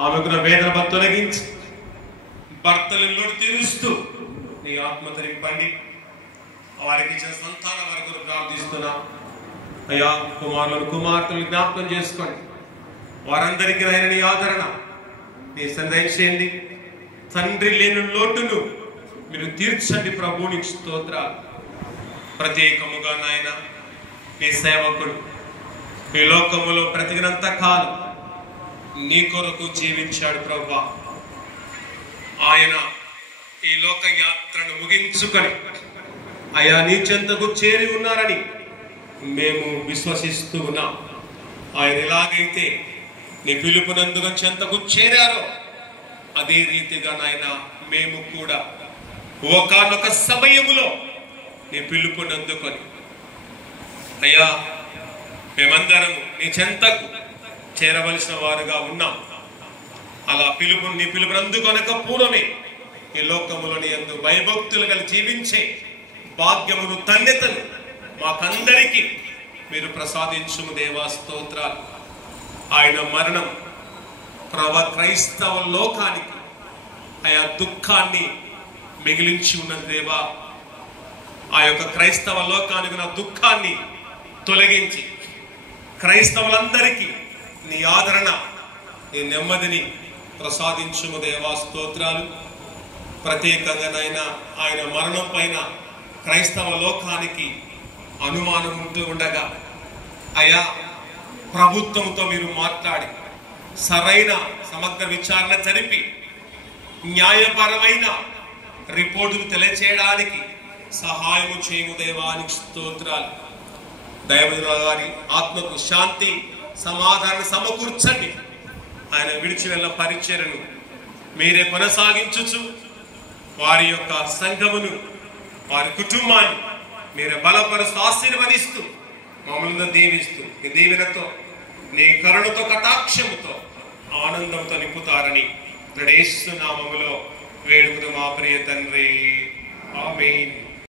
ఆమెకున్న వేదన తొలగించి భర్తలను తీరుస్తూ నీ ఆత్మ తరింపండి. వారికి ఇచ్చిన సంతానం వరకు ప్రార్థిస్తున్నా అయ్యా. కుమారులను కుమార్తెలు జ్ఞాపకం చేసుకోండి. వారందరికీ ఆయన నీ ఆదరణ నీ సందయించేయండి. తండ్రి లేని లోటును మీరు తీర్చండి ప్రభు. నీకు స్తోత్రాలు. ప్రత్యేకముగా నాయన నీ సేవకుడు ఈ లోకములో బ్రతికినంత కాలం నీ కొరకు జీవించాడు ప్రభు. ఆయన ఈ లోక యాత్రను ముగించుకొని అయా నీ చెంతకు చేరి ఉన్నారని మేము విశ్వసిస్తూ ఉన్నాం. ఆయన ఎలాగైతే నీ పిలుపునందుకు చెంతకు చేరారో అదే రీతిగా నాయన మేము కూడా ఒకానొక సమయములో నీ పిలుపునందుకొని అయ్యా మేమందరము నీ చెంతకు చేరవలసిన వారుగా ఉన్నాం. అలా నీ పిలుపునందుకొనక పూర్వమే ఈ లోకములోని యందు భయభక్తులు కలిగి జీవించే భాగ్యమును ధన్యతను మాకందరికీ మీరు ప్రసాదించుము దేవా. స్తోత్రాలు. ఆయన మరణం క్రైస్తవ లోకానికి ఆయా దుఃఖాన్ని మిగిలించి ఉన్నది దేవా. ఆ యొక్క క్రైస్తవ లోకానికి నా దుఃఖాన్ని తొలగించి క్రైస్తవులందరికీ నీ ఆదరణ నీ నెమ్మదిని ప్రసాదించుము దేవా. స్తోత్రాలు. ప్రత్యేకంగా ఆయన మరణం పైన క్రైస్తవ లోకానికి అనుమానం ఉంటూ ఉండగా అయా ప్రభుత్వంతో మీరు మాట్లాడి సరైన సమగ్ర విచారణ జరిపి న్యాయపరమైన రిపోర్టును తెలియచేయడానికి సహాయము చేయము దేవానికి స్తోత్రాలు. దైవజనుల గారి ఆత్మకు శాంతి సమాధానం సమకూర్చండి. ఆయన విడిచి వెళ్ళ పరిచర్యను మీరే కొనసాగించుచు వారి యొక్క సంఘమును వారి కుటుంబాన్ని మీరే బలపరుస్తూ ఆశీర్వదిస్తూ మమ్మల్ని దీవిస్తూ నీ దీవెనతో నీ కరుణతో కటాక్షముతో ఆనందంతో నింపుతారని యేసు నామములో వేడుకున్న మా ప్రియ తండ్రి. ఆమేన్.